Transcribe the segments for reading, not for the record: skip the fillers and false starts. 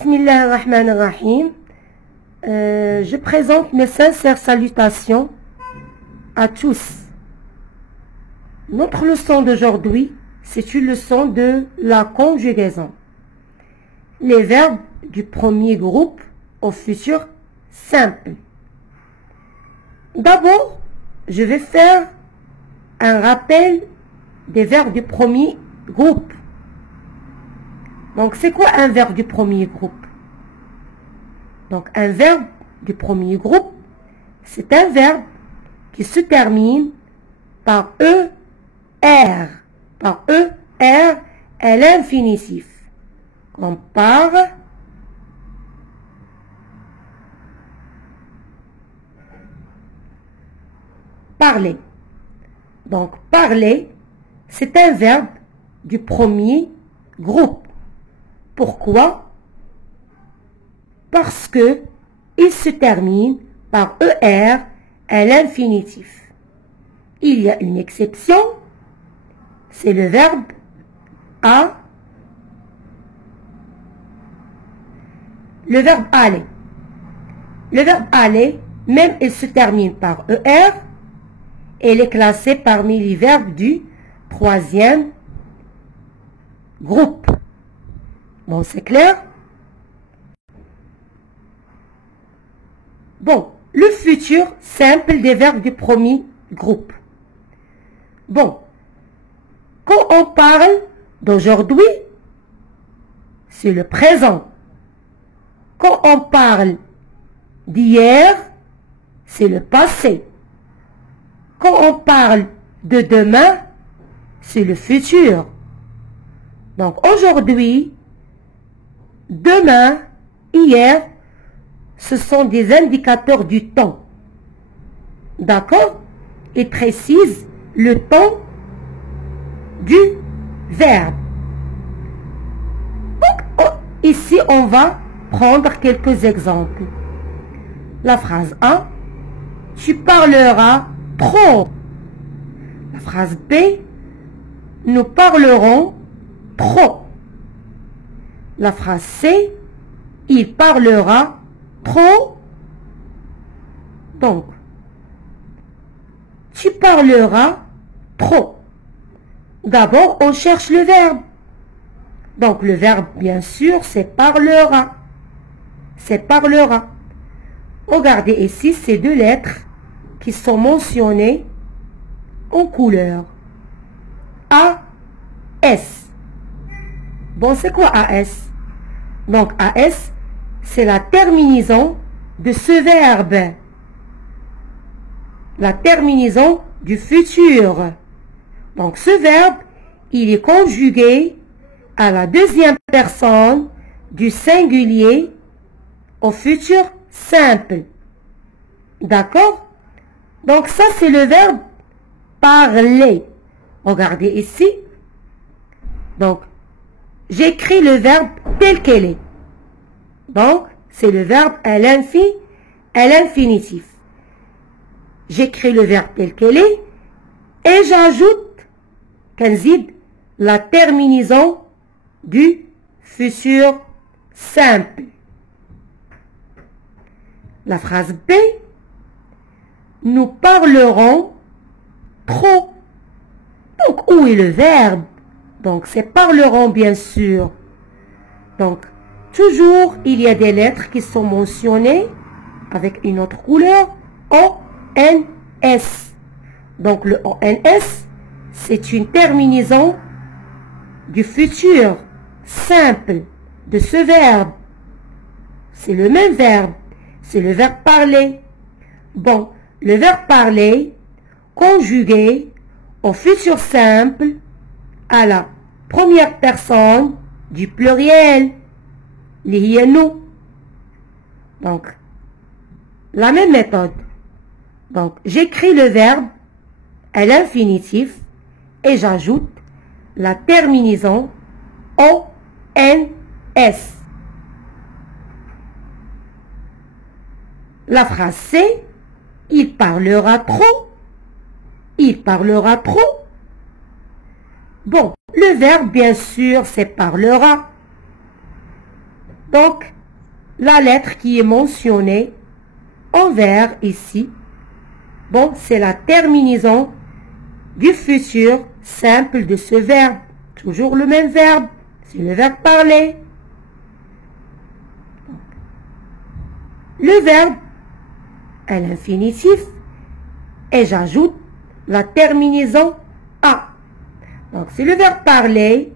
Bismillahirrahmanirrahim. Je présente mes sincères salutations à tous. Notre leçon d'aujourd'hui, c'est une leçon de la conjugaison. Les verbes du premier groupe au futur simple. D'abord, je vais faire un rappel des verbes du premier groupe. Donc, c'est quoi un verbe du premier groupe? Donc, un verbe du premier groupe, c'est un verbe qui se termine par ER. Par ER à l'infinitif. On par parler. Donc, parler, c'est un verbe du premier groupe. Pourquoi? Parce que il se termine par ER à l'infinitif. Il y a une exception, c'est le verbe à. Le verbe aller. Le verbe aller, même il se termine par ER, il est classé parmi les verbes du troisième groupe. Bon, c'est clair? Bon, le futur simple des verbes du premier groupe. Bon, quand on parle d'aujourd'hui, c'est le présent. Quand on parle d'hier, c'est le passé. Quand on parle de demain, c'est le futur. Donc aujourd'hui, demain, hier, ce sont des indicateurs du temps. D'accord? Ils précisent le temps du verbe. Donc, ici, on va prendre quelques exemples. La phrase 1, tu parleras trop. La phrase B, nous parlerons trop. La phrase C, il parlera trop. Donc, tu parleras trop. D'abord, on cherche le verbe. Donc, le verbe, bien sûr, c'est parlera. C'est parlera. Regardez ici ces deux lettres qui sont mentionnées en couleur. A, S. Bon, c'est quoi AS? Donc, AS, c'est la terminaison de ce verbe. La terminaison du futur. Donc, ce verbe, il est conjugué à la deuxième personne du singulier au futur simple. D'accord? Donc, ça, c'est le verbe parler. Regardez ici. Donc, j'écris le verbe tel qu'il est. Donc, c'est le verbe à l'infinitif. J'écris le verbe tel qu'il est et j'ajoute, kanzid, la terminaison du futur simple. La phrase B, nous parlerons trop. Donc, où est le verbe? Donc, c'est parleront, bien sûr. Donc, toujours, il y a des lettres qui sont mentionnées avec une autre couleur, ONS. Donc, le ONS, c'est une terminaison du futur simple de ce verbe. C'est le même verbe. C'est le verbe parler. Bon, le verbe parler, conjugué au futur simple, à la première personne du pluriel, les nous. Donc, la même méthode. Donc, j'écris le verbe à l'infinitif et j'ajoute la terminaison ONS. La phrase C, il parlera trop. Il parlera trop. Bon, le verbe, bien sûr, c'est parlera. Donc, la lettre qui est mentionnée en vert ici, bon, c'est la terminaison du futur simple de ce verbe. Toujours le même verbe, c'est le verbe parler. Le verbe à l'infinitif et j'ajoute la terminaison A. Donc, c'est le verbe parler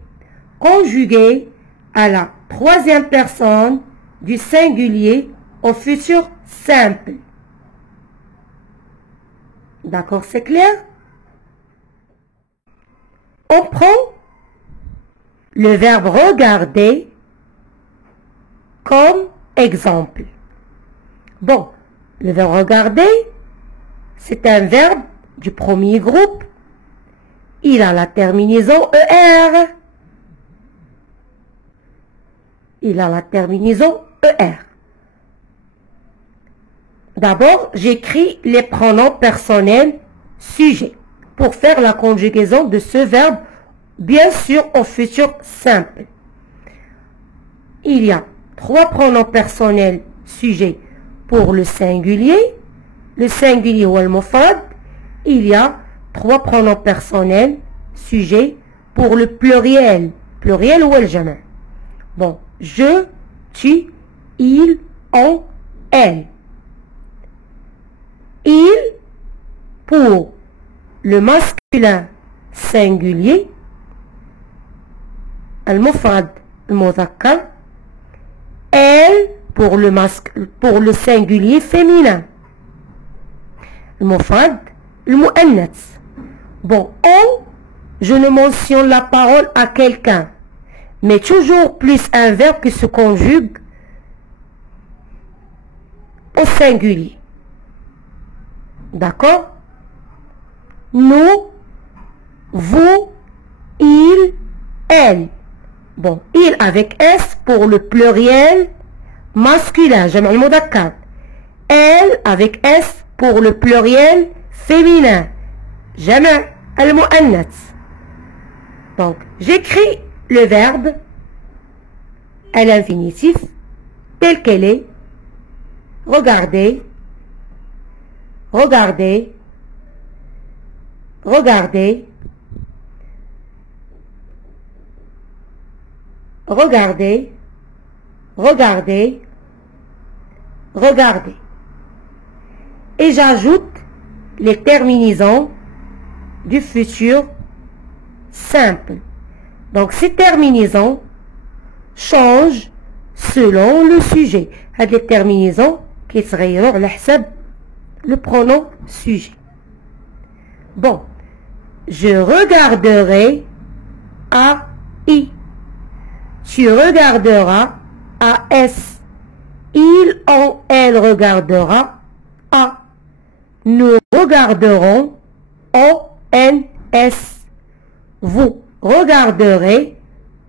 conjugué à la troisième personne du singulier au futur simple. D'accord, c'est clair? On prend le verbe regarder comme exemple. Bon, le verbe regarder, c'est un verbe du premier groupe. Il a la terminaison ER. Il a la terminaison ER. D'abord, j'écris les pronoms personnels sujets pour faire la conjugaison de ce verbe, bien sûr, au futur simple. Il y a 3 pronoms personnels sujets pour le singulier ou le mufrad. Il y a 3 pronoms personnels sujets pour le pluriel ou le jama'. Bon, je, tu, il, on, elle. Il pour le masculin singulier, al-mufrad al-mudhakkar, elle pour le singulier féminin, al-mufrad al-mu'annath. Bon, on, je ne mentionne la parole à quelqu'un, mais toujours plus un verbe qui se conjugue au singulier. D'accord? Nous, vous, il, elle. Bon, il avec S pour le pluriel masculin, jama' al-mudhakkar. Elle avec S pour le pluriel féminin, jama' al-mu'annath. Donc, j'écris le verbe à l'infinitif tel qu'elle est. Regardez, regardez, regardez, regardez, regardez, regardez. Et j'ajoute les terminaisons du futur simple. Donc, ces terminaisons changent selon le sujet. هاد les terminaisons كيتغيروا على حسب le pronom sujet. Bon, je regarderai A, I. Tu regarderas A, S. Il, on, elle regardera A. Nous regarderons O, N, S. Vous regarderez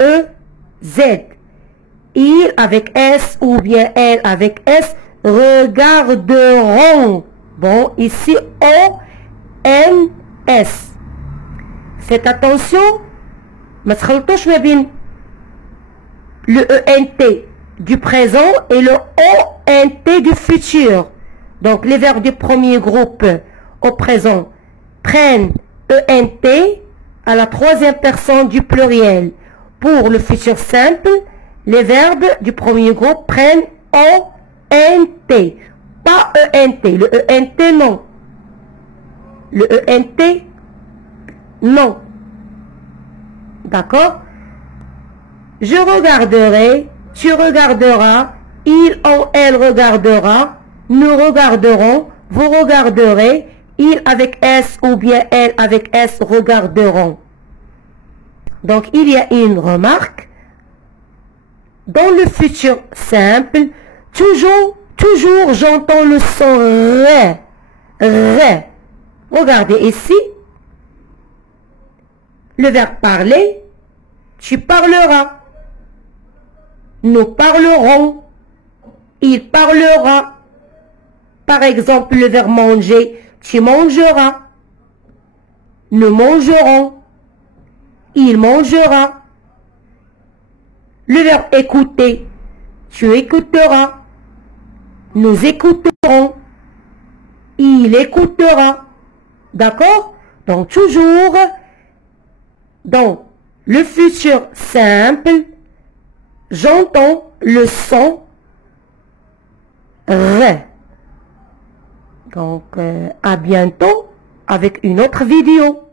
E, Z. Il avec S ou bien elle avec S regarderont. Bon, ici O, N, S. Faites attention, ما تخلطوش ما بين le ENT du présent et le ONT du futur. Donc les verbes du premier groupe au présent prennent ENT à la troisième personne du pluriel. Pour le futur simple, les verbes du premier groupe prennent ONT, pas ENT. Le ENT, non. Le ENT, non. D'accord? Je regarderai, tu regarderas, il, on, elle regardera, nous regarderons, vous regarderez, il avec S ou bien elle avec S regarderont. Donc, il y a une remarque. Dans le futur simple, toujours, j'entends le son ré. Ré. Regardez ici. Le verbe parler. Tu parleras. Nous parlerons. Il parlera. Par exemple, le verbe manger. Tu mangeras. Nous mangerons. Il mangera. Le verbe écouter. Tu écouteras. Nous écouterons. Il écoutera. D'accord? Donc toujours, dans le futur simple, j'entends le son R. Donc à bientôt avec une autre vidéo.